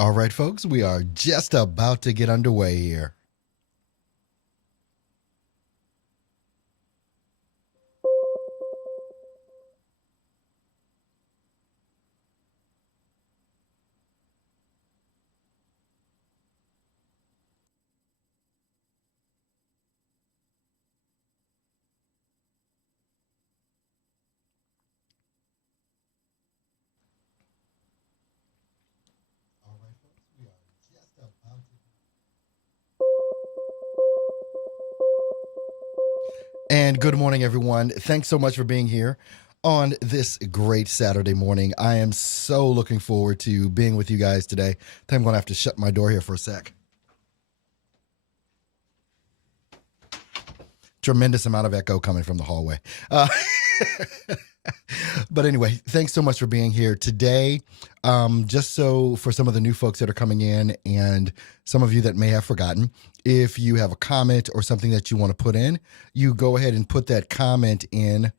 All right, folks, we are just about to get underway here. And good morning, everyone. Thanks so much for being here on this great Saturday morning. I am so looking forward to being with you guys today. I think I'm going to have to shut my door here for a sec. Tremendous amount of echo coming from the hallway. But anyway, thanks so much for being here today. Just so for some of the new folks that are coming in and some of you that may have forgotten, if you have a comment or something that you want to put in, you go ahead and put that comment in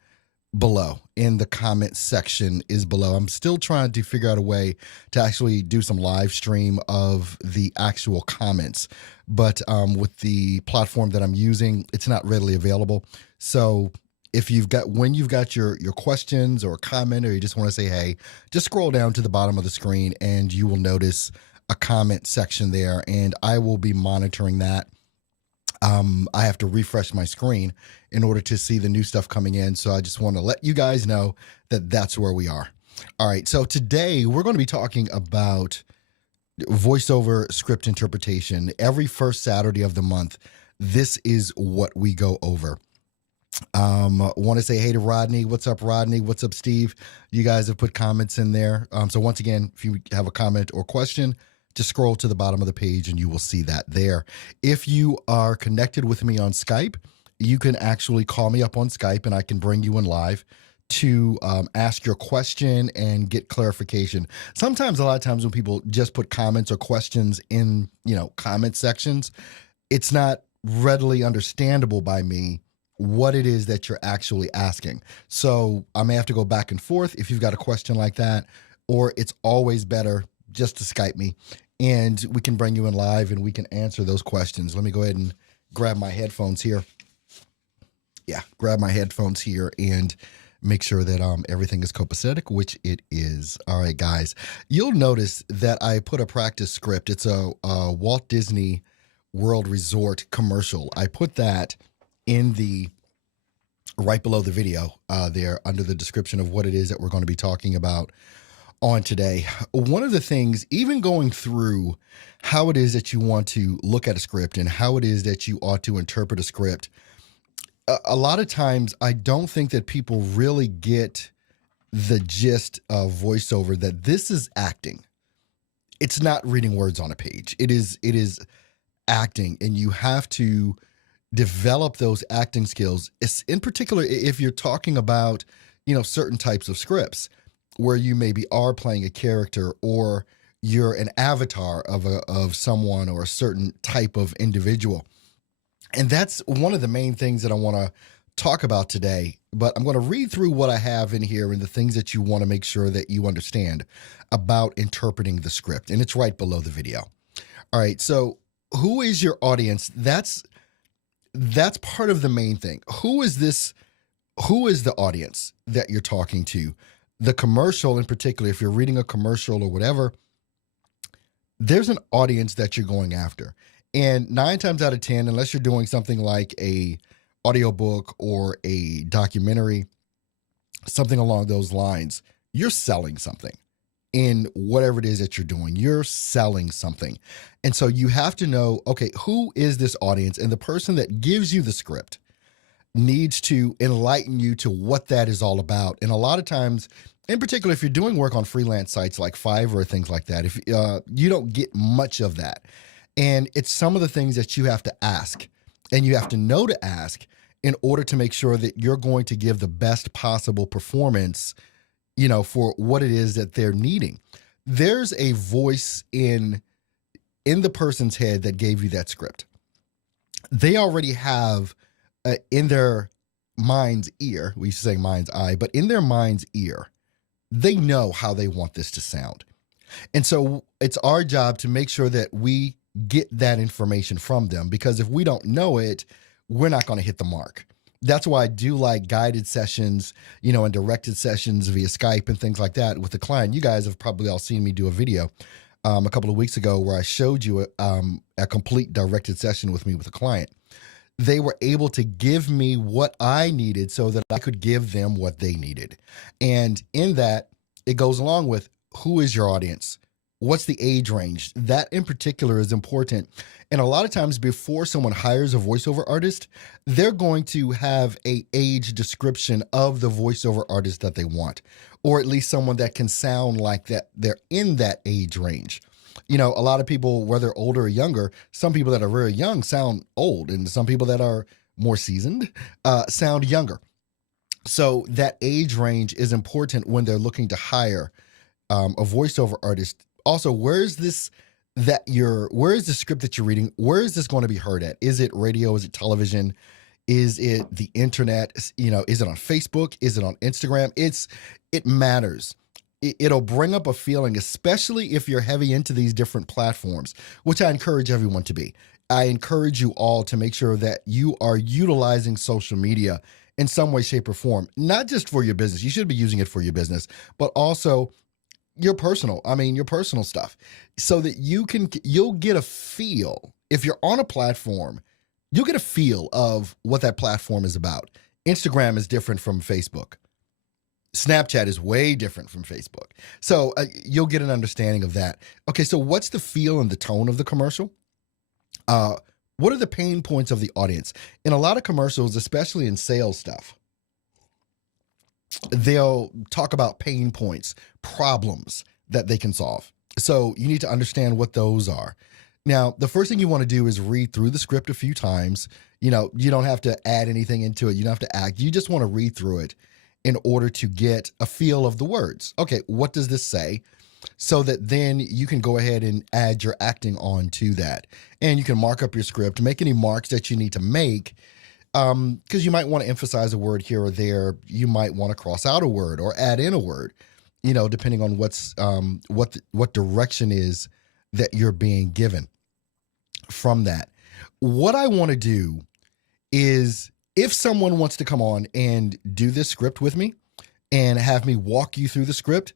below. In the comment section is below. I'm still trying to figure out a way to actually do some live stream of the actual comments, but with the platform that I'm using, it's not readily available. So if when you've got your questions or a comment, or you just want to say, hey, just scroll down to the bottom of the screen and you will notice a comment section there, and I will be monitoring that. I have to refresh my screen in order to see the new stuff coming in. So I just want to let you guys know that that's where we are. All right. So today we're going to be talking about voiceover script interpretation. Every first Saturday of the month, this is what we go over. Want to say hey to Rodney. What's up, Rodney? What's up, Steve? You guys have put comments in there. So once again, if you have a comment or question, just scroll to the bottom of the page and you will see that there. If you are connected with me on Skype, you can actually call me up on Skype and I can bring you in live to ask your question and get clarification. Sometimes, a lot of times when people just put comments or questions in, comment sections, it's not readily understandable by me what it is that you're actually asking. So I may have to go back and forth if you've got a question like that, or it's always better just to Skype me and we can bring you in live and we can answer those questions. Let me go ahead and grab my headphones here. Yeah, grab my headphones here and make sure that everything is copacetic, which it is. All right, guys, you'll notice that I put a practice script. It's a Walt Disney World Resort commercial. I put that in the right below the video there under the description of what it is that we're going to be talking about on today. One of the things, even going through how it is that you want to look at a script and how it is that you ought to interpret a script, a lot of times I don't think that people really get the gist of voiceover, that this is acting. It's not reading words on a page. It is acting, and you have to develop those acting skills. It's in particular if you're talking about, certain types of scripts where you maybe are playing a character or you're an avatar of someone or a certain type of individual. And that's one of the main things that I want to talk about today. But I'm going to read through what I have in here and the things that you want to make sure that you understand about interpreting the script. And it's right below the video. All right. So who is your audience? That's part of the main thing. Who is the audience that you're talking to? The commercial in particular, if you're reading a commercial or whatever, there's an audience that you're going after. And 9 times out of 10, unless you're doing something like a audiobook or a documentary, something along those lines, you're selling something. In whatever it is that you're doing, you're selling something. And so you have to know, okay, who is this audience? And the person that gives you the script needs to enlighten you to what that is all about. And a lot of times, in particular, if you're doing work on freelance sites like Fiverr or things like that, if you don't get much of that. And it's some of the things that you have to ask and you have to know to ask in order to make sure that you're going to give the best possible performance, for what it is that they're needing. There's a voice in the person's head that gave you that script. They already have in their mind's ear, we used to say mind's eye, but in their mind's ear, they know how they want this to sound. And so it's our job to make sure that we get that information from them, because if we don't know it, we're not going to hit the mark. That's why I do like guided sessions, and directed sessions via Skype and things like that with the client. You guys have probably all seen me do a video a couple of weeks ago where I showed you a complete directed session with me with a client. They were able to give me what I needed so that I could give them what they needed. And in that, it goes along with, who is your audience? What's the age range? That in particular is important. And a lot of times before someone hires a voiceover artist, they're going to have an age description of the voiceover artist that they want, or at least someone that can sound like that they're in that age range. A lot of people, whether older or younger, some people that are very young sound old, and some people that are more seasoned sound younger. So that age range is important when they're looking to hire a voiceover artist. Also, where is the script that you're reading? Where is this going to be heard at? Is it radio? Is it television? Is it the internet? Is it on Facebook? Is it on Instagram? It matters. It'll bring up a feeling, especially if you're heavy into these different platforms, which I encourage everyone to be. I encourage you all to make sure that you are utilizing social media in some way, shape, or form, not just for your business. You should be using it for your business, but also your personal stuff, so that you'll get a feel. If you're on a platform, you'll get a feel of what that platform is about. Instagram is different from Facebook. Snapchat is way different from Facebook. So you'll get an understanding of that. Okay, so what's the feel and the tone of the commercial? What are the pain points of the audience? In a lot of commercials, especially in sales stuff, they'll talk about pain points, problems that they can solve. So you need to understand what those are. Now, the first thing you want to do is read through the script a few times. You don't have to add anything into it. You don't have to act. You just want to read through it in order to get a feel of the words. Okay, what does this say? So that then you can go ahead and add your acting on to that. And you can mark up your script, make any marks that you need to make, because you might want to emphasize a word here or there. You might want to cross out a word or add in a word, depending on what direction is that you're being given from that. What I want to do is, if someone wants to come on and do this script with me and have me walk you through the script,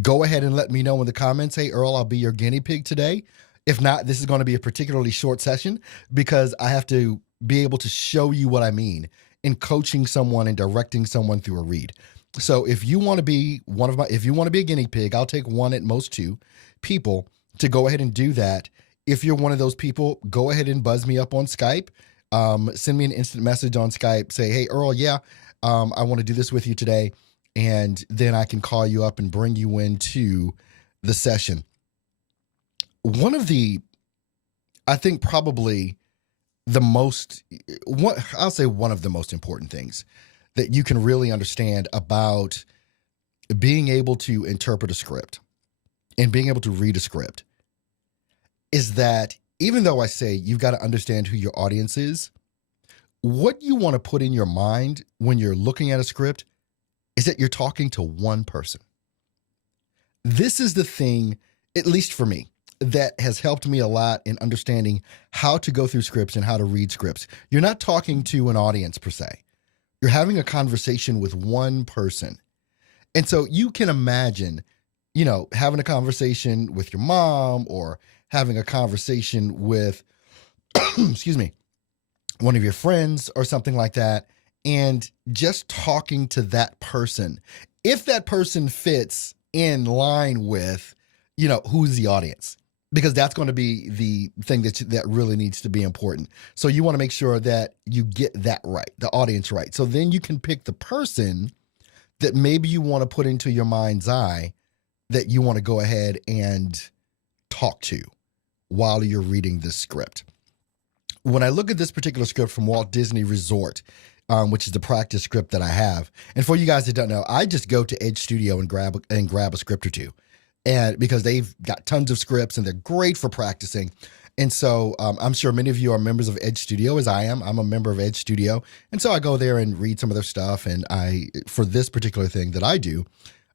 go ahead and let me know in the comments. Hey, Earl, I'll be your guinea pig today. If not, this is going to be a particularly short session, because I have to be able to show you what I mean in coaching someone and directing someone through a read. So if you want to be a guinea pig, I'll take one, at most two people to go ahead and do that. If you're one of those people, go ahead and buzz me up on Skype. Send me an instant message on Skype. Say, hey, Earl, I want to do this with you today. And then I can call you up and bring you into the session. I think probably I'll say one of the most important things that you can really understand about being able to interpret a script and being able to read a script is that, even though I say you've got to understand who your audience is, what you want to put in your mind when you're looking at a script is that you're talking to one person. This is the thing, at least for me, that has helped me a lot in understanding how to go through scripts and how to read scripts. You're not talking to an audience per se. You're having a conversation with one person. And so you can imagine, having a conversation with your mom, or having a conversation with, excuse me, one of your friends or something like that, and just talking to that person. If that person fits in line with, who's the audience, because that's going to be the thing that really needs to be important. So you want to make sure that you get that right, the audience right. So then you can pick the person that maybe you want to put into your mind's eye that you want to go ahead and talk to while you're reading this script. When I look at this particular script from Walt Disney Resort, which is the practice script that I have, and for you guys that don't know, I just go to Edge Studio and grab a script or two, and because they've got tons of scripts and they're great for practicing. And so I'm sure many of you are members of Edge Studio, as I am. I'm a member of Edge Studio, and so I go there and read some of their stuff. And for this particular thing that I do,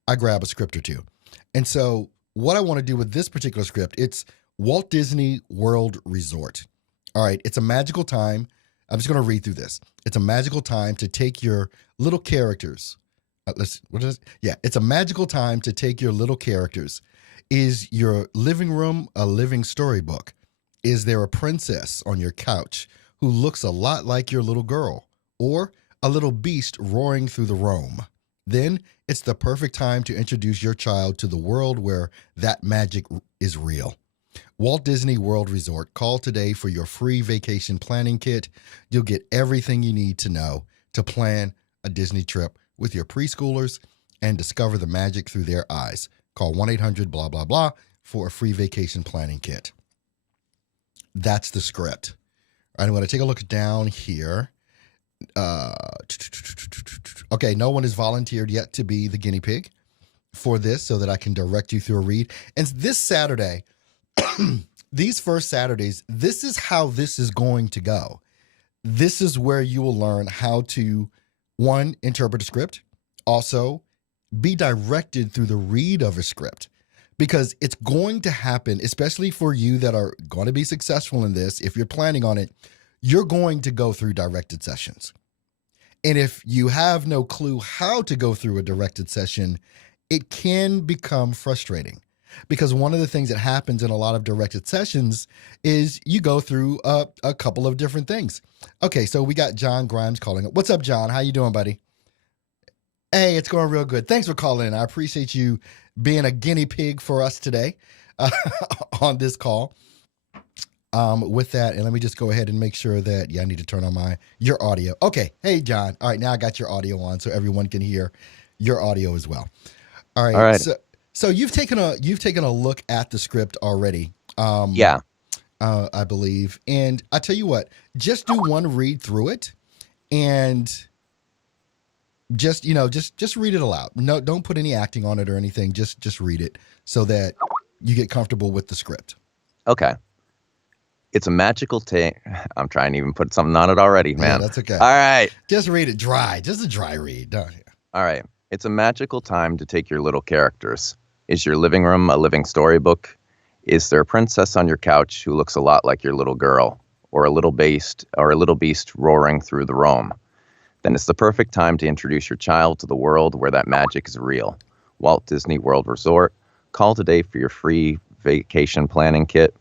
I grab a script or two. And so what I want to do with this particular script, it's Walt Disney World Resort. All right, it's a magical time. I'm just going to read through this. It's a magical time to take your little characters. It's a magical time to take your little characters. Is your living room a living storybook? Is there a princess on your couch who looks a lot like your little girl? Or a little beast roaring through the Rome? Then it's the perfect time to introduce your child to the world where that magic is real. Walt Disney World Resort. Call today for your free vacation planning kit. You'll get everything you need to know to plan a Disney trip with your preschoolers and discover the magic through their eyes. Call 1-800-blah-blah-blah for a free vacation planning kit. That's the script. I'm going to take a look down here. Okay, no one has volunteered yet to be the guinea pig for this so that I can direct you through a read. And this Saturday, these first Saturdays, this is how this is going to go. This is where you will learn how to, one, interpret a script, also be directed through the read of a script, because it's going to happen, especially for you that are going to be successful in this. If you're planning on it, you're going to go through directed sessions. And if you have no clue how to go through a directed session, it can become frustrating, because one of the things that happens in a lot of directed sessions is you go through a couple of different things. Okay, so we got John Grimes calling up. What's up, John? How you doing, buddy? Hey, it's going real good. Thanks for calling in. I appreciate you being a guinea pig for us today on this call. With that, and let me just go ahead and make sure that, I need to turn on your audio. Okay. Hey, John. All right. Now I got your audio on so everyone can hear your audio as well. All right. All right. So you've taken a look at the script already. Yeah. I believe. And I tell you what, just do one read through it and just read it aloud. No, don't put any acting on it or anything. Just read it so that you get comfortable with the script. Okay. It's a magical I'm trying to even put something on it already, man. Yeah, that's okay. All right. Just read it dry. Just a dry read. Don't you? All right. It's a magical time to take your little characters. Is your living room a living storybook? Is there a princess on your couch who looks a lot like your little girl? Or a little beast roaring through the Rome? Then it's the perfect time to introduce your child to the world where that magic is real. Walt Disney World Resort. Call today for your free vacation planning kit.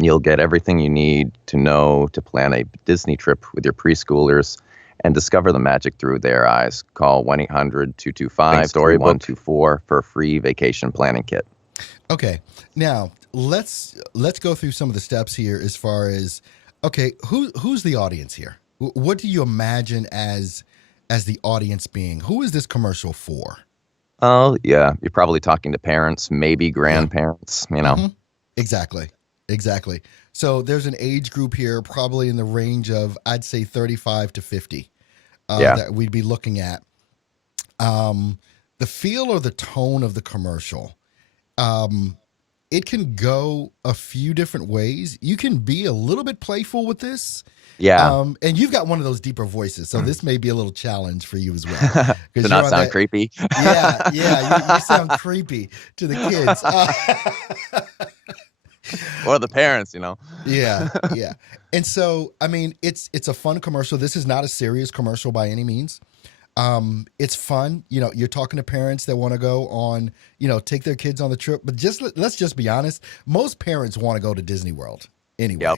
You'll get everything you need to know to plan a Disney trip with your preschoolers and discover the magic through their eyes. Call 1-800-225-STORY124 for a free vacation planning kit. Okay. Now, let's go through some of the steps here as far as, okay, who's the audience here? What do you imagine as the audience being? Who is this commercial for? Oh, yeah. You're probably talking to parents, maybe grandparents, Mm-hmm. Exactly. So there's an age group here, probably in the range of, I'd say 35 to 50, that we'd be looking at. The feel or the tone of the commercial, it can go a few different ways. You can be a little bit playful with this. Yeah. And you've got one of those deeper voices, so this may be a little challenge for you as well. To not sound creepy. Yeah. You sound creepy to the kids. Or the parents, Yeah. And so, I mean, it's a fun commercial. This is not a serious commercial by any means. It's fun. You're talking to parents that want to go on, take their kids on the trip. But let's just be honest. Most parents want to go to Disney World anyway.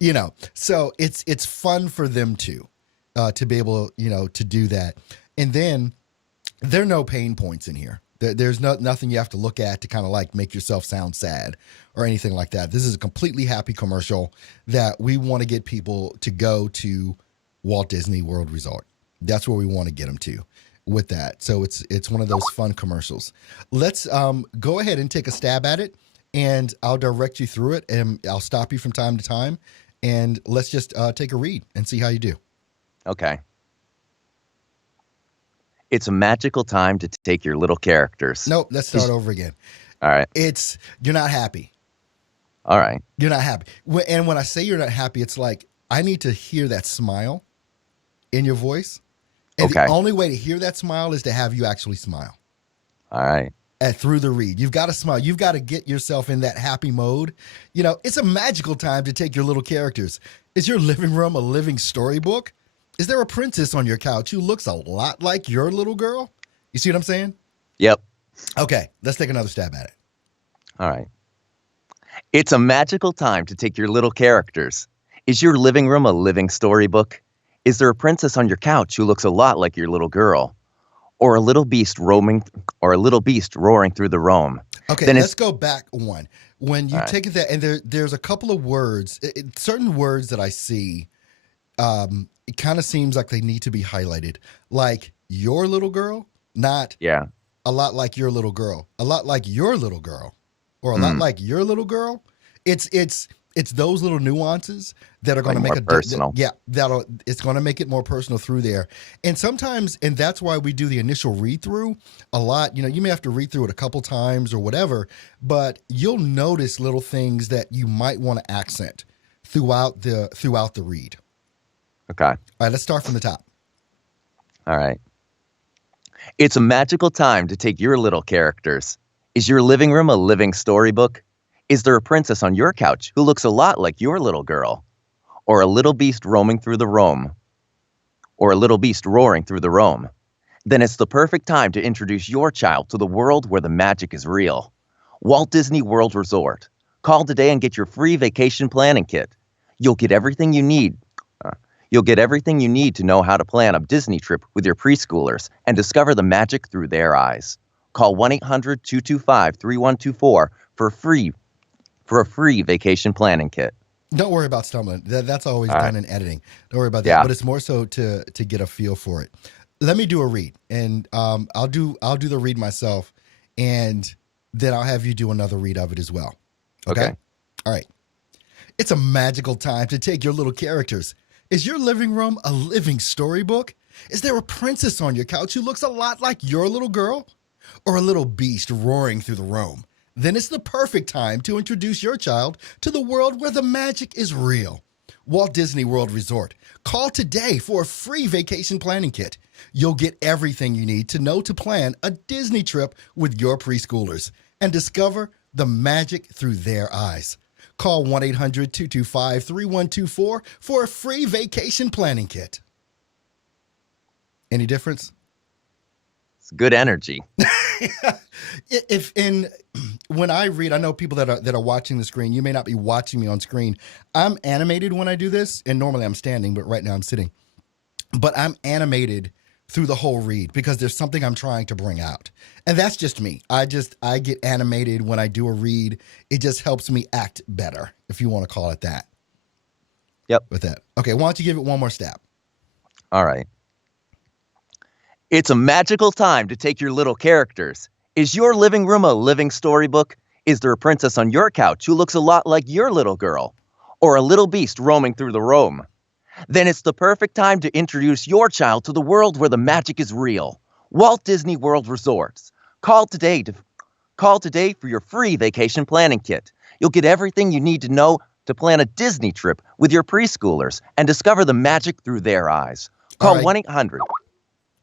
Yep. So it's fun for them to be able, to do that. And then there are no pain points in here. There's nothing you have to look at to kind of like make yourself sound sad or anything like that. This is a completely happy commercial that we want to get people to go to Walt Disney World Resort. That's where we want to get them to with that. So it's one of those fun commercials. Let's go ahead and take a stab at it, and I'll direct you through it, and I'll stop you from time to time, and let's just take a read and see how you do. Okay. It's a magical time to take your little characters. Nope, let's start over again. All right. You're not happy. All right. You're not happy. And when I say you're not happy, it's like I need to hear that smile in your voice. And the only way to hear that smile is to have you actually smile. All right. through the read. You've got to smile. You've got to get yourself in that happy mode. It's a magical time to take your little characters. Is your living room a living storybook? Is there a princess on your couch who looks a lot like your little girl? You see what I'm saying? Yep. Okay, let's take another stab at it. All right. It's a magical time to take your little characters. Is your living room a living storybook? Is there a princess on your couch who looks a lot like your little girl? Or a little beast roaring through the roam? Okay, Then let's go back one. When you All right. take it that, and there's a couple of words, certain words that I see, it kind of seems like they need to be highlighted. Like your little girl, not Yeah. a lot like your little girl, a lot like your little girl, or a lot like your little girl. It's those little nuances that are going to Like make more personal. it's going to make it more personal through there. And sometimes, and that's why we do the initial read through a lot. You may have to read through it a couple times or whatever, but you'll notice little things that you might want to accent throughout the read. Okay. All right, let's start from the top. All right. It's a magical time to take your little characters. Is your living room a living storybook? Is there a princess on your couch who looks a lot like your little girl? Or a little beast roaming through the roam? Or a little beast roaring through the roam? Then it's the perfect time to introduce your child to the world where the magic is real. Walt Disney World Resort. Call today and get your free vacation planning kit. You'll get everything you need. You'll get everything you need to know how to plan a Disney trip with your preschoolers and discover the magic through their eyes. Call 1-800-225-3124 for a free vacation planning kit. Don't worry about stumbling. That's always All done right. in editing. Don't worry about that. Yeah. But it's more so to get a feel for it. Let me do a read, and I'll do the read myself, and then I'll have you do another read of it as well. Okay. All right. It's a magical time to take your little characters. Is your living room a living storybook? Is there a princess on your couch who looks a lot like your little girl? Or a little beast roaring through the roam? Then it's the perfect time to introduce your child to the world where the magic is real. Walt Disney World Resort. Call today for a free vacation planning kit. You'll get everything you need to know to plan a Disney trip with your preschoolers and discover the magic through their eyes. Call 1-800-225-3124 for a free vacation planning kit. Any difference? It's good energy. When I read, I know people that are watching the screen. You may not be watching me on screen. I'm animated when I do this, and normally I'm standing, but right now I'm sitting. But I'm animated through the whole read because there's something I'm trying to bring out, and that's just me. I get animated when I do a read. It just helps me act better, if you want to call it that. Yep. With that, okay. Why don't you give it one more stab? All right. It's a magical time to take your little characters. Is your living room a living storybook? Is there a princess on your couch who looks a lot like your little girl? Or a little beast roaming through the roam? Then it's the perfect time to introduce your child to the world where the magic is real. Walt Disney World Resorts. Call today for your free vacation planning kit. You'll get everything you need to know to plan a Disney trip with your preschoolers and discover the magic through their eyes. Call All right. 1-800.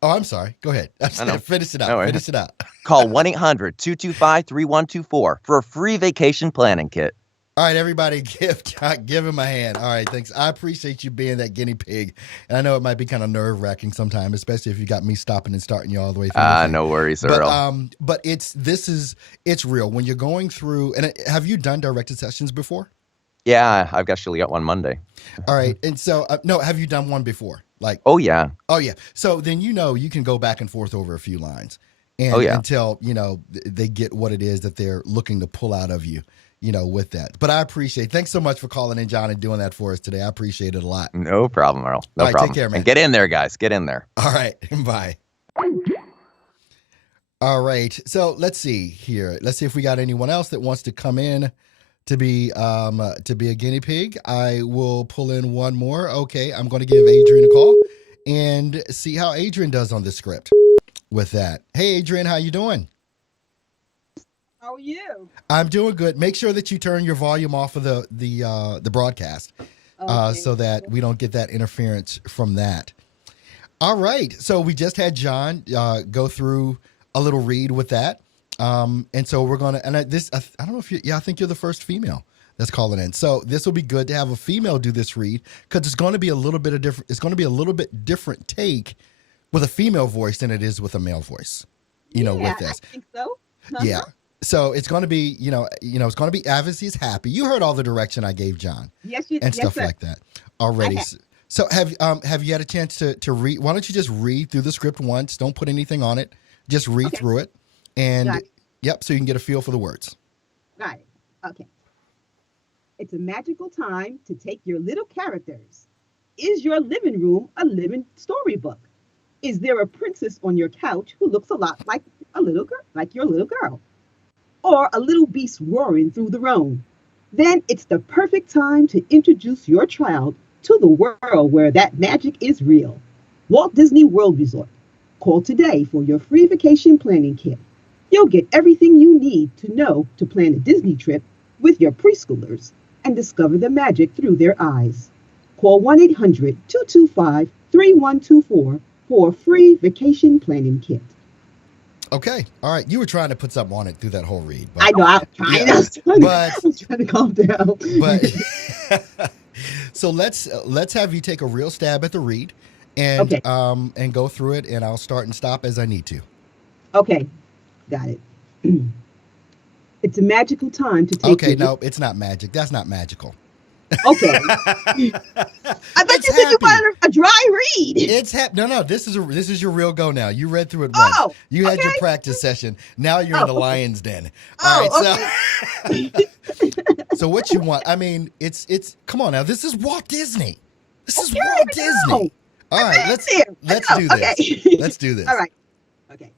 Oh, I'm sorry. Go ahead. know. Finish it out. No, Finish it out. Call 1-800-225-3124 for a free vacation planning kit. All right, everybody, give him a hand. All right, thanks. I appreciate you being that guinea pig. And I know it might be kind of nerve-wracking sometimes, especially if you got me stopping and starting you all the way through. No worries, Earl. But it's real. When you're going through, and have you done directed sessions before? Yeah, I've actually got one Monday. All right, and so, no, have you done one before? Like, Oh, yeah. oh yeah. So then you can go back and forth over a few lines, and Oh, yeah. until they get what it is that they're looking to pull out of you. With that. But I appreciate it. Thanks so much for calling in, John, and doing that for us today. I appreciate it a lot. No problem, Earl. No All right, problem. take care, man. And get in there, guys. Get in there. All right. Bye. All right. So let's see here. Let's see if we got anyone else that wants to come in to be a guinea pig. I will pull in one more. Okay. I'm going to give Adrian a call and see how Adrian does on this script with that. Hey, Adrian, how you doing? How are you? I'm doing good. Make sure that you turn your volume off of the broadcast, Okay. so that we don't get that interference from that. All right. So we just had John go through a little read with that. And so we're gonna, and I don't know if you, yeah, I think you're the first female that's calling in. So this will be good to have a female do this read because it's going to be a little bit of different. It's going to be a little bit different take with a female voice than it is with a male voice. With this. I think so. Yeah. So it's going to be, it's going to be obviously it's happy. You heard all the direction I gave John. Yes, stuff sir. like that already. So have you had a chance to read? Why don't you just read through the script once? Don't put anything on it. Just read through it, and yep, so you can get a feel for the words. Got it. Okay. It's a magical time to take your little characters. Is your living room a living storybook? Is there a princess on your couch who looks a lot like a little girl, like your little girl? Or a little beast roaring through the roam? Then it's the perfect time to introduce your child to the world where that magic is real. Walt Disney World Resort. Call today for your free vacation planning kit. You'll get everything you need to know to plan a Disney trip with your preschoolers and discover the magic through their eyes. Call 1-800-225-3124 for a free vacation planning kit. Okay. All right. You were trying to put something on it through that whole read. I know. I'm trying. Yeah, I'm trying to calm down. But so let's have you take a real stab at the read and and go through it, and I'll start and stop as I need to. Okay. Got it. It's a magical time to take. Okay. No, it's not magic. That's not magical. Okay. I thought you said you wanted a dry read. It's No. This is your real go now. You read through it once. Oh, you had your practice session. Now you're in the lion's den. All right. So what you want? I mean, it's. Come on now. This is Walt Disney. This is Walt Disney. All right. Let's do this. Okay. Let's do this. All right. Okay.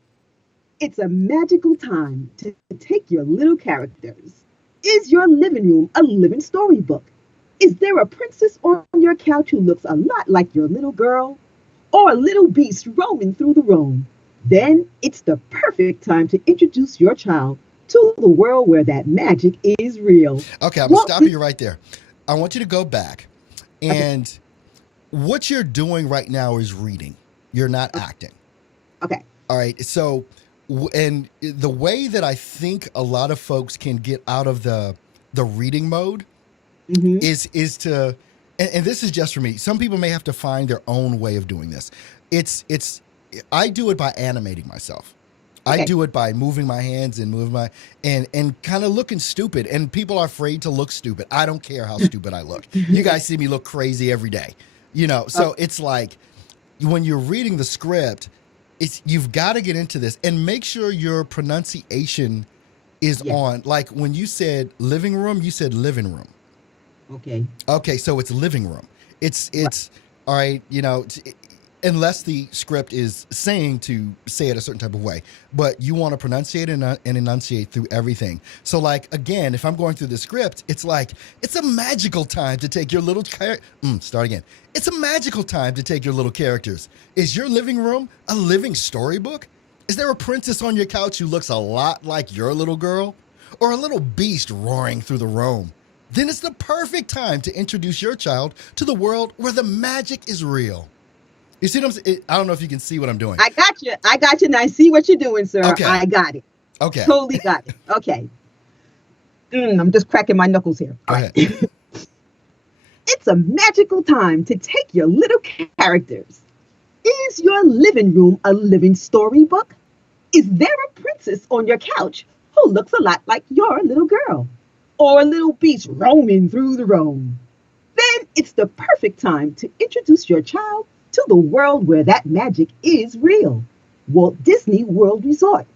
It's a magical time to take your little characters. Is your living room a living storybook? Is there a princess on your couch who looks a lot like your little girl? Or a little beast roaming through the roam? Then it's the perfect time to introduce your child to the world where that magic is real. Okay, I'm going to stop you right there. I want you to go back. And what you're doing right now is reading. You're not acting. Okay. All right. So, and the way that I think a lot of folks can get out of the reading mode is to, and this is just for me. Some people may have to find their own way of doing this. I do it by animating myself. I do it by moving my hands and and kind of looking stupid. And people are afraid to look stupid. I don't care how stupid I look. You guys see me look crazy every day, So it's like when you're reading the script, you've got to get into this and make sure your pronunciation is on. Like when you said living room, you said living room. Okay, so it's living room. It's all right, unless the script is saying to say it a certain type of way, but you want to pronunciate and enunciate through everything. So like, again, if I'm going through the script, it's like, it's a magical time to take your little start again. It's a magical time to take your little characters. Is your living room a living storybook? Is there a princess on your couch who looks a lot like your little girl? Or a little beast roaring through the roam? Then it's the perfect time to introduce your child to the world where the magic is real. You see what I'm saying? I don't know if you can see what I'm doing. I got you. And I see what you're doing, sir. Okay. I got it. Okay. Totally got it. Okay. I'm just cracking my knuckles here. Go ahead. It's a magical time to take your little characters. Is your living room a living storybook? Is there a princess on your couch who looks a lot like your little girl? Or a little beast roaming through the roam? Then it's the perfect time to introduce your child to the world where that magic is real. Walt Disney World Resort.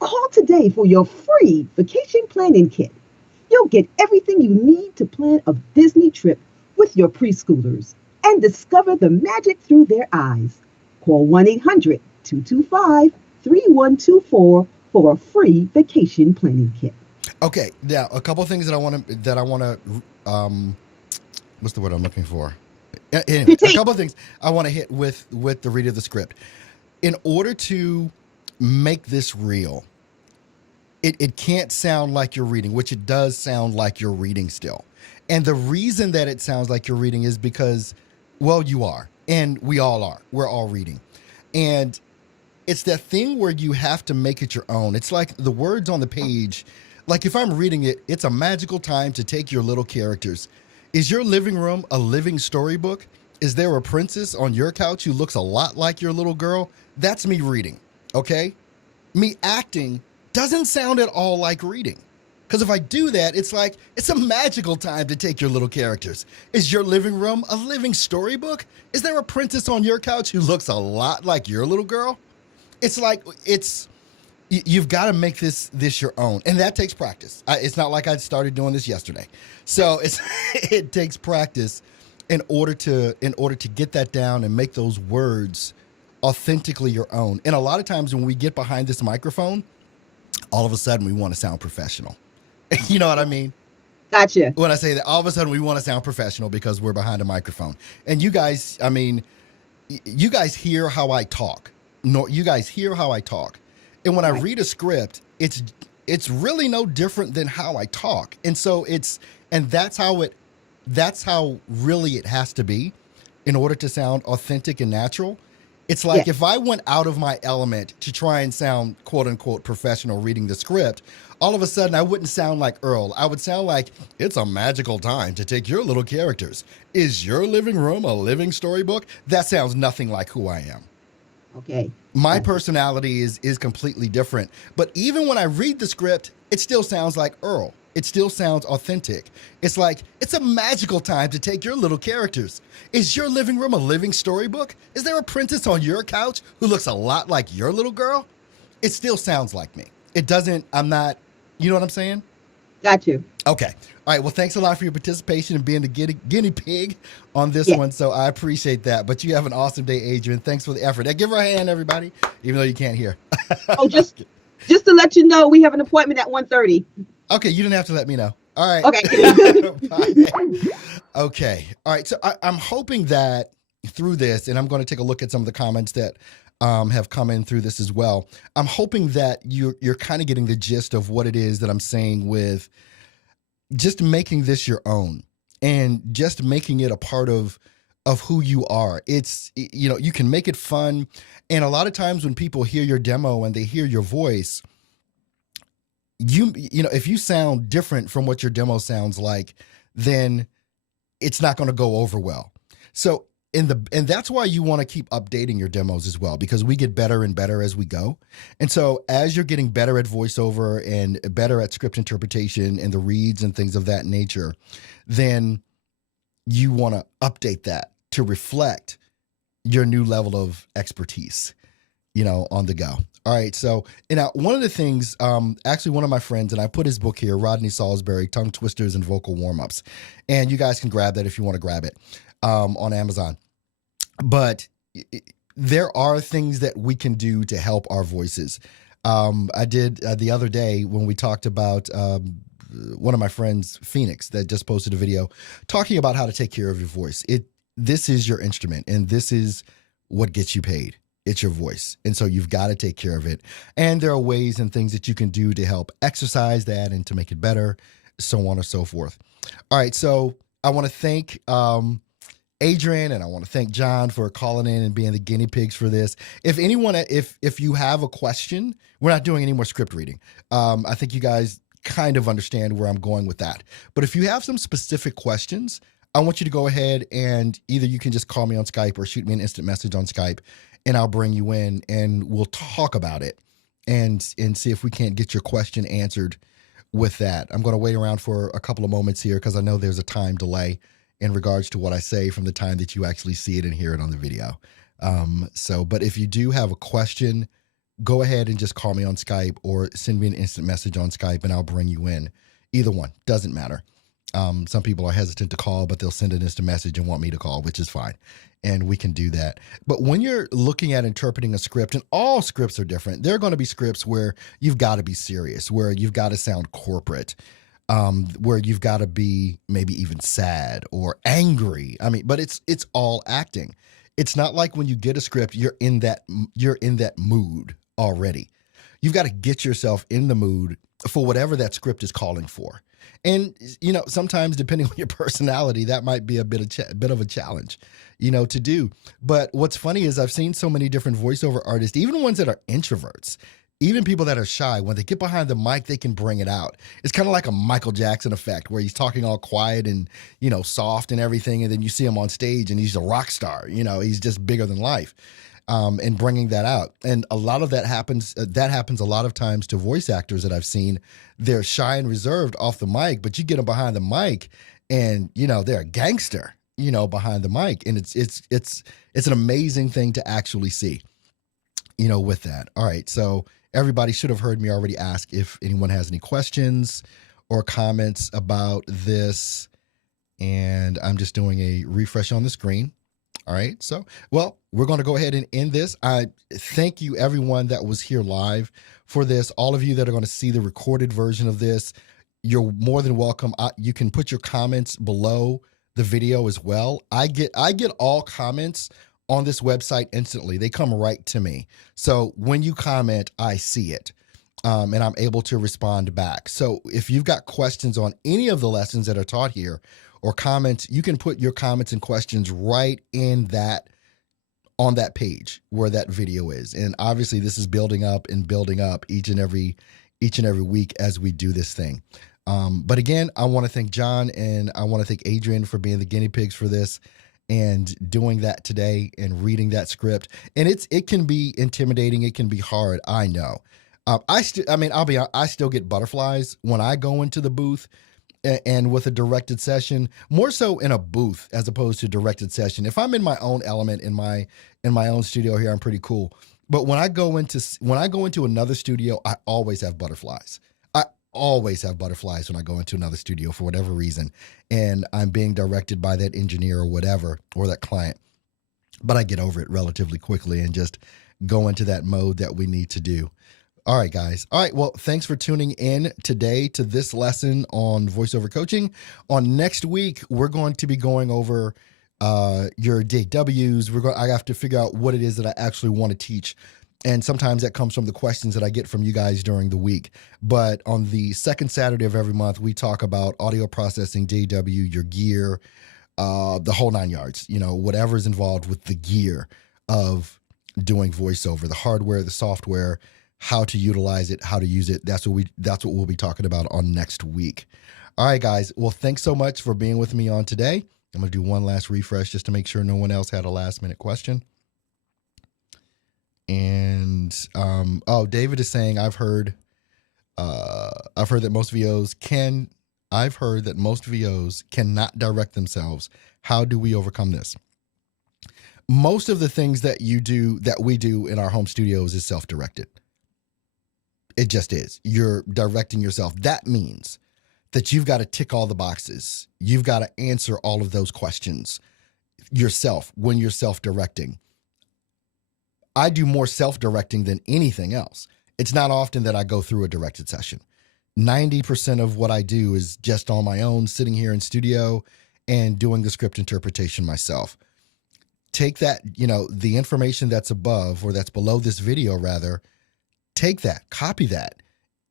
Call today for your free vacation planning kit. You'll get everything you need to plan a Disney trip with your preschoolers and discover the magic through their eyes. Call 1-800-225-3124 for a free vacation planning kit. Okay, now a couple of things that I want to what's the word I'm looking for? Anyway, a couple of things I want to hit with the read of the script. In order to make this real, it can't sound like you're reading, which it does sound like you're reading still. And the reason that it sounds like you're reading is because, well, you are, and we all are. We're all reading. And it's that thing where you have to make it your own. It's like the words on the page. Like if I'm reading it, it's a magical time to take your little characters. Is your living room a living storybook? Is there a princess on your couch who looks a lot like your little girl? That's me reading, okay? Me acting doesn't sound at all like reading. Because if I do that, it's like, it's a magical time to take your little characters. Is your living room a living storybook? Is there a princess on your couch who looks a lot like your little girl? It's like, you've got to make this your own. And that takes practice. It's not like I started doing this yesterday. So it takes practice in order to get that down and make those words authentically your own. And a lot of times when we get behind this microphone, all of a sudden we want to sound professional. You know what I mean? Gotcha. When I say that, all of a sudden we want to sound professional because we're behind a microphone. And you guys, I mean, you guys hear how I talk. No, you guys hear how I talk. And when I read a script, it's really no different than how I talk. And so that's how really it has to be in order to sound authentic and natural. It's like if I went out of my element to try and sound quote unquote professional reading the script, all of a sudden I wouldn't sound like Earl. I would sound like, it's a magical time to take your little characters. Is your living room a living storybook? That sounds nothing like who I am. Okay. My personality is completely different. But even when I read the script, it still sounds like Earl. It still sounds authentic. It's like, it's a magical time to take your little characters. Is your living room a living storybook? Is there a princess on your couch who looks a lot like your little girl? It still sounds like me. It doesn't, I'm not, you know what I'm saying? Got you. Okay. All right. Well, thanks a lot for your participation and being the guinea pig on this one. So I appreciate that. But you have an awesome day, Adrian. Thanks for the effort. Now give her a hand, everybody, even though you can't hear. Oh, just to let you know, we have an appointment at 1:30. Okay. You didn't have to let me know. All right. Okay. Bye. Okay. All right. So I'm hoping that through this, and I'm going to take a look at some of the comments that have come in through this as well. I'm hoping that you're kind of getting the gist of what it is that I'm saying with just making this your own and just making it a part of who you are. It's, you know, you can make it fun. And a lot of times when people hear your demo and they hear your voice, you know, if you sound different from what your demo sounds like, then it's not going to go over well. So and that's why you want to keep updating your demos as well, because we get better and better as we go. And so as you're getting better at voiceover and better at script interpretation and the reads and things of that nature, then you want to update that to reflect your new level of expertise, you know, on the go. All right. So, and now one of the things, actually one of my friends, and I put his book here, Rodney Salisbury, Tongue Twisters and Vocal Warm-Ups. And you guys can grab that if you want to grab it on Amazon. But there are things that we can do to help our voices. I did the other day when we talked about one of my friends, Phoenix, that just posted a video talking about how to take care of your voice. This is your instrument, and this is what gets you paid. It's your voice. And so you've got to take care of it. And there are ways and things that you can do to help exercise that and to make it better, so on and so forth. All right. So I want to thank Adrian, and I want to thank John for calling in and being the guinea pigs for this. If anyone, if you have a question, we're not doing any more script reading. I think you guys kind of understand where I'm going with that. But if you have some specific questions, I want you to go ahead and either you can just call me on Skype or shoot me an instant message on Skype, and I'll bring you in and we'll talk about it and see if we can't get your question answered with that. I'm going to wait around for a couple of moments here because I know there's a time delay in regards to what I say from the time that you actually see it and hear it on the video. But if you do have a question, go ahead and just call me on Skype or send me an instant message on Skype and I'll bring you in. Either one, doesn't matter. Some people are hesitant to call, but they'll send an instant message and want me to call, which is fine. And we can do that. But when you're looking at interpreting a script, and all scripts are different, there are going to be scripts where you've got to be serious, where you've got to sound corporate, where you've got to be maybe even sad or angry. I mean, but it's all acting. It's not like when you get a script, you're in that mood already. You've got to get yourself in the mood for whatever that script is calling for. And, you know, sometimes depending on your personality, that might be a bit of a challenge, you know, to do. But what's funny is I've seen so many different voiceover artists, even ones that are introverts, even people that are shy, when they get behind the mic, they can bring it out. It's kind of like a Michael Jackson effect where he's talking all quiet and, you know, soft and everything. And then you see him on stage and he's a rock star, you know, he's just bigger than life. And bringing that out. And a lot of that happens a lot of times to voice actors that I've seen. They're shy and reserved off the mic, but you get them behind the mic and, you know, they're a gangster, you know, behind the mic. And it's an amazing thing to actually see, you know, with that. All right. So everybody should have heard me already ask if anyone has any questions or comments about this. And I'm just doing a refresh on the screen. All right. So, well, we're going to go ahead and end this. I thank you, everyone that was here live for this. All of you that are going to see the recorded version of this, you're more than welcome. You can put your comments below the video as well. I get all comments on this website instantly. They come right to me. So when you comment, I see it. And I'm able to respond back. So if you've got questions on any of the lessons that are taught here or comments, you can put your comments and questions right in that, on that page where that video is. And obviously this is building up each and every week as we do this thing. But again, I want to thank John and I want to thank Adrian for being the guinea pigs for this and doing that today and reading that script. And it can be intimidating. It can be hard. I know. I still get butterflies when I go into the booth and with a directed session, more so in a booth as opposed to directed session. If I'm in my own element in my own studio here, I'm pretty cool. But when I go into another studio, I always have butterflies. I always have butterflies when I go into another studio for whatever reason, and I'm being directed by that engineer or whatever, or that client. But I get over it relatively quickly and just go into that mode that we need to do. All right, guys. All right. Well, thanks for tuning in today to this lesson on voiceover coaching. On next week, we're going to be going over your DAWs. I have to figure out what it is that I actually want to teach. And sometimes that comes from the questions that I get from you guys during the week. But on the second Saturday of every month, we talk about audio processing, DAW, your gear, the whole 9 yards, you know, whatever's involved with the gear of doing voiceover, the hardware, the software, how to utilize it, how to use it. That's what we'll be talking about on next week. All right, guys. Well, thanks so much for being with me on today. I'm going to do one last refresh just to make sure no one else had a last minute question. And, David is saying, I've heard that most VOs cannot direct themselves. How do we overcome this? Most of the things that we do in our home studios is self-directed. It just is. You're directing yourself. That means that you've got to tick all the boxes. You've got to answer all of those questions yourself when you're self-directing. I do more self-directing than anything else. It's not often that I go through a directed session. 90% of what I do is just on my own, sitting here in studio and doing the script interpretation myself. Take that, you know, the information that's above or that's below this video rather, take that, copy that,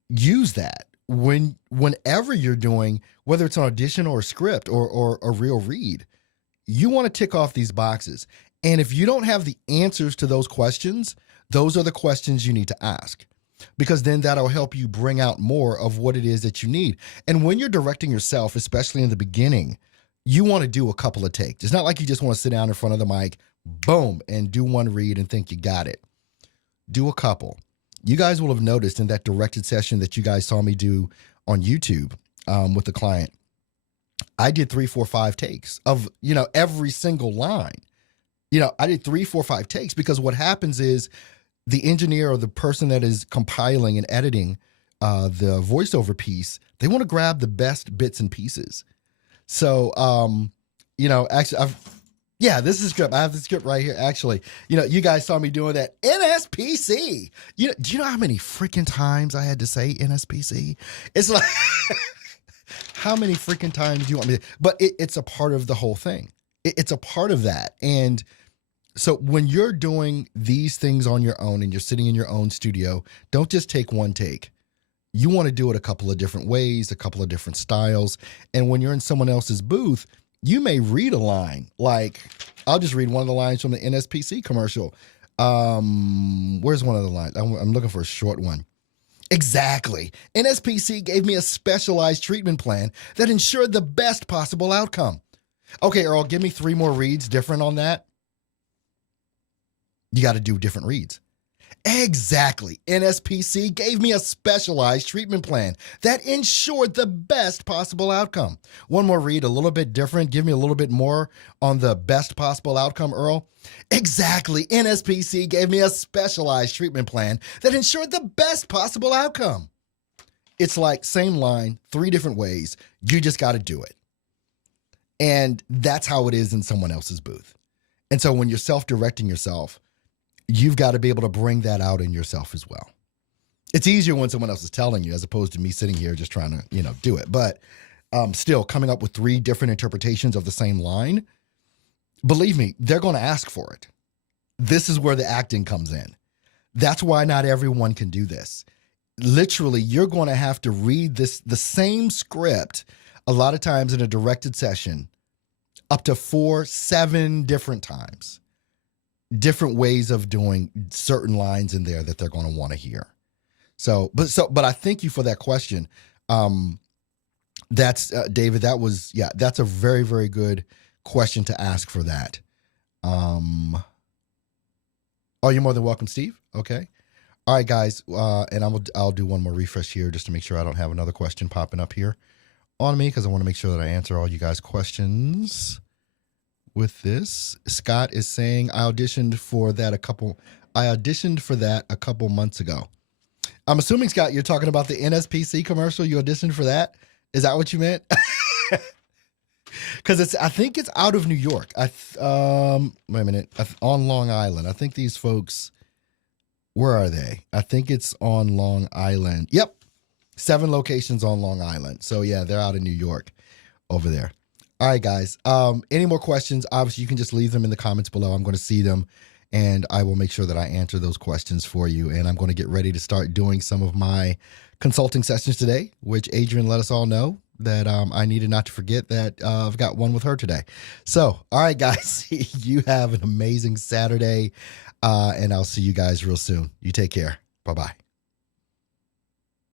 use that whenever you're doing, whether it's an audition or a script or a real read. You want to tick off these boxes. And if you don't have the answers to those questions, those are the questions you need to ask, because then that'll help you bring out more of what it is that you need. And when you're directing yourself, especially in the beginning, you want to do a couple of takes. It's not like you just want to sit down in front of the mic, boom, and do one read and think you got it. Do a couple. You guys will have noticed in that directed session that you guys saw me do on YouTube with the client, I did 3, 4, 5 takes of, you know, every single line. You know, I did 3, 4, 5 takes because what happens is the engineer or the person that is compiling and editing the voiceover piece, they want to grab the best bits and pieces. So, you know, actually, this is a script. I have the script right here. Actually, you know, you guys saw me doing that NSPC. You know, do you know how many freaking times I had to say NSPC? It's like, how many freaking times do you want me to? But it's a part of the whole thing. It's a part of that. And so when you're doing these things on your own and you're sitting in your own studio, don't just take one take. you want to do it a couple of different ways, a couple of different styles. And when you're in someone else's booth, you may read a line. Like, I'll just read one of the lines from the NSPC commercial. Where's one of the lines? I'm looking for a short one. Exactly. NSPC gave me a specialized treatment plan that ensured the best possible outcome. Okay, Earl, give me 3 more reads different on that. You got to do different reads. Exactly. NSPC gave me a specialized treatment plan that ensured the best possible outcome. One more read, a little bit different. Give me a little bit more on the best possible outcome, Earl. Exactly. NSPC gave me a specialized treatment plan that ensured the best possible outcome. It's like same line, 3 different ways. You just got to do it. And that's how it is in someone else's booth. And so when you're self-directing yourself, you've got to be able to bring that out in yourself as well. It's easier when someone else is telling you as opposed to me sitting here just trying to, do it. But still coming up with 3 different interpretations of the same line, believe me, they're going to ask for it. This is where the acting comes in. That's why not everyone can do this. Literally, you're going to have to read the same script a lot of times in a directed session up to 4, 7 different times. Different ways of doing certain lines in there that they're going to want to hear. But I thank you for that question. That's David. That's a very, very good question to ask for that. Oh, you're more than welcome, Steve. Okay. All right, guys. And I'll do one more refresh here just to make sure I don't have another question popping up here on me, because I want to make sure that I answer all you guys' questions with this. Scott is saying I auditioned for that a couple months ago. I'm assuming, Scott, you're talking about the NSPC commercial. You auditioned for that. Is that what you meant? Because I think it's out of New York. Wait a minute. On Long Island. I think these folks, where are they? I think it's on Long Island. Yep. 7 locations on Long Island. So yeah, they're out in New York over there. All right, guys. Any more questions? Obviously, you can just leave them in the comments below. I'm going to see them, and I will make sure that I answer those questions for you. And I'm going to get ready to start doing some of my consulting sessions today, which Adrian let us all know that I needed not to forget that I've got one with her today. So, all right, guys, you have an amazing Saturday, and I'll see you guys real soon. You take care. Bye-bye.